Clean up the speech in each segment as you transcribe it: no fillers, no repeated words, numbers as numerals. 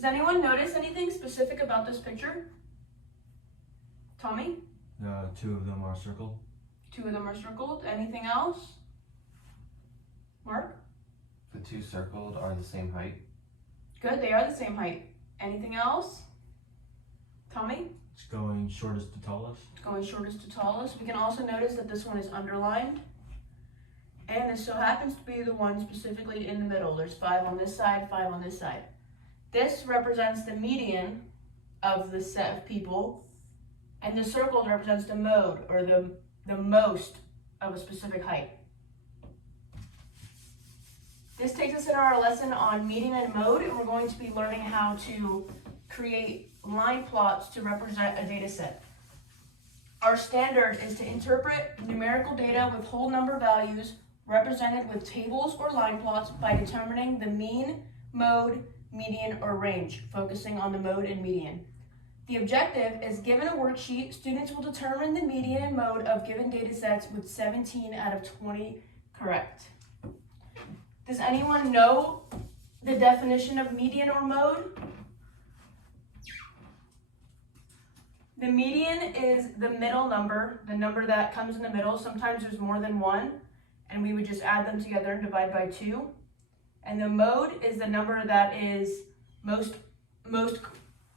Does anyone notice anything specific about this picture? Tommy? Two of them are circled. Two of them are circled. Anything else? Mark? The two circled are the same height. Good, they are the same height. Anything else? Tommy? It's going shortest to tallest. It's going shortest to tallest. We can also notice that this one is underlined. And this so happens to be the one specifically in the middle. There's 5 on this side, 5 on this side. This represents the median of the set of people, and the circle represents the mode, or the most of a specific height. This takes us into our lesson on median and mode, and we're going to be learning how to create line plots to represent a data set. Our standard is to interpret numerical data with whole number values represented with tables or line plots by determining the mean, mode, median, or range, focusing on the mode and median. The objective is, given a worksheet, students will determine the median and mode of given data sets with 17 out of 20 correct. Does anyone know the definition of median or mode? The median is the middle number, the number that comes in the middle. Sometimes there's more than one, and we would just add them together and divide by 2. And the mode is the number that is most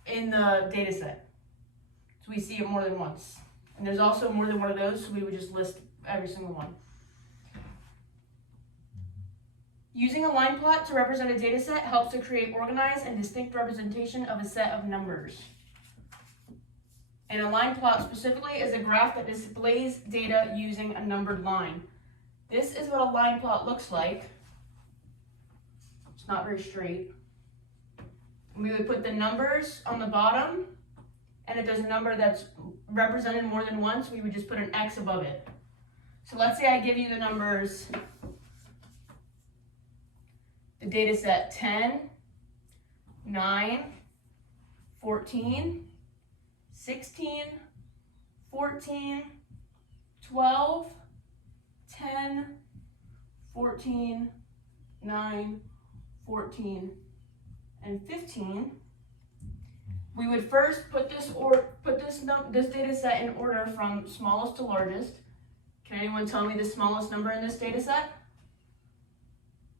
in the data set. So we see it more than once. And there's also more than one of those, so we would just list every single one. Using a line plot to represent a data set helps to create organized and distinct representation of a set of numbers. And a line plot specifically is a graph that displays data using a numbered line. This is what a line plot looks like. It's not very straight. We would put the numbers on the bottom, and if there's a number that's represented more than once, we would just put an X above it. So let's say I give you the numbers, the data set 10, 9, 14, 16, 14, 12, 10, 14, 9, 14, and 15. We would first put this data set in order from smallest to largest. Can anyone tell me the smallest number in this data set?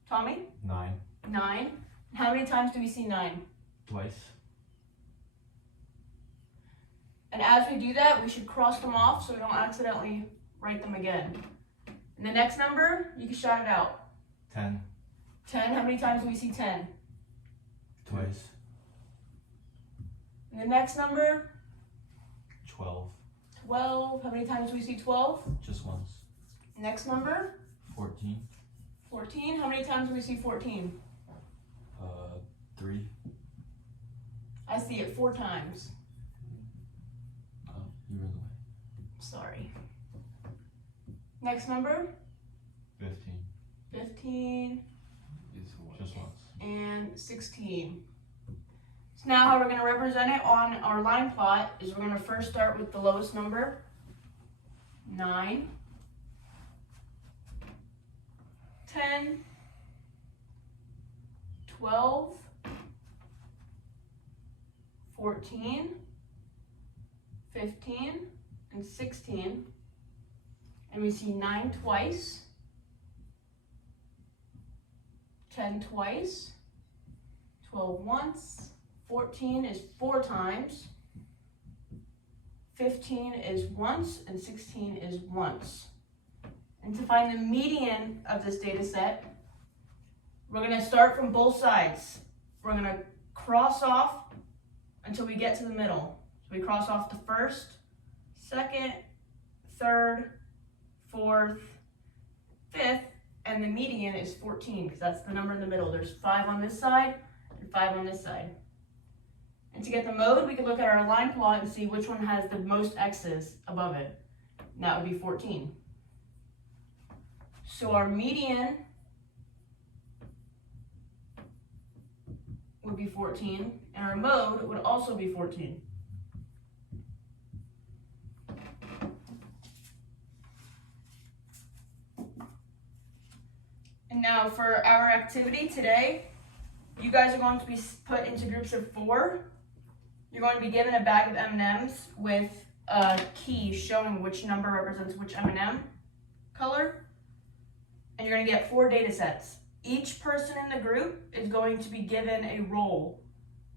Tommy? 9. 9. How many times do we see 9? Twice. And as we do that, we should cross them off so we don't accidentally write them again. And the next number, you can shout it out. 10. 10, how many times do we see 10? Twice. And the next number, 12. 12, how many times do we see 12? Just once. Next number, 14. 14, how many times do we see 14? 3. I see it 4 times. Oh, you were the way. Sorry. Next number, 15. 15, Just once. and 16. So now how we're going to represent it on our line plot is we're going to first start with the lowest number, 9, 10, 12, 14, 15, and 16. And we see 9 twice, 10 twice, 12 once, 14 is 4 times, 15 is once, and 16 is once. And to find the median of this data set, we're going to start from both sides. We're going to cross off until we get to the middle. So we cross off the first, second, third, fourth, fifth, and the median is 14 because that's the number in the middle. There's 5 on this side and 5 on this side. And to get the mode, we can look at our line plot and see which one has the most X's above it. And that would be 14. So our median would be 14, and our mode would also be 14. And now for our activity today, You guys are going to be put into groups of 4. You're going to be given a bag of M&Ms with a key showing which number represents which M&M color. And you're going to get 4 data sets. Each person in the group is going to be given a role,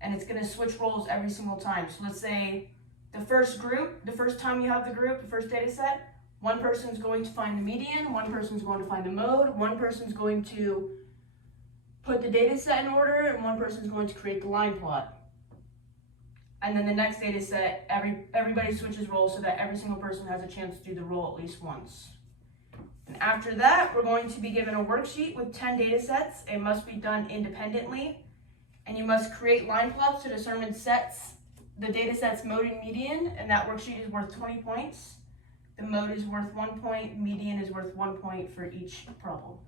and it's going to switch roles every single time. So let's say the first group, the first time you have the group, the first data set, one person's going to find the median, one person's going to find the mode, one person's going to put the data set in order, and one person's going to create the line plot. And then the next data set, everybody switches roles so that every single person has a chance to do the role at least once. And after that, we're going to be given a worksheet with 10 data sets. It must be done independently. And you must create line plots to determine the data set's mode and median, and that worksheet is worth 20 points. The mode is worth 1 point, median is worth 1 point for each problem.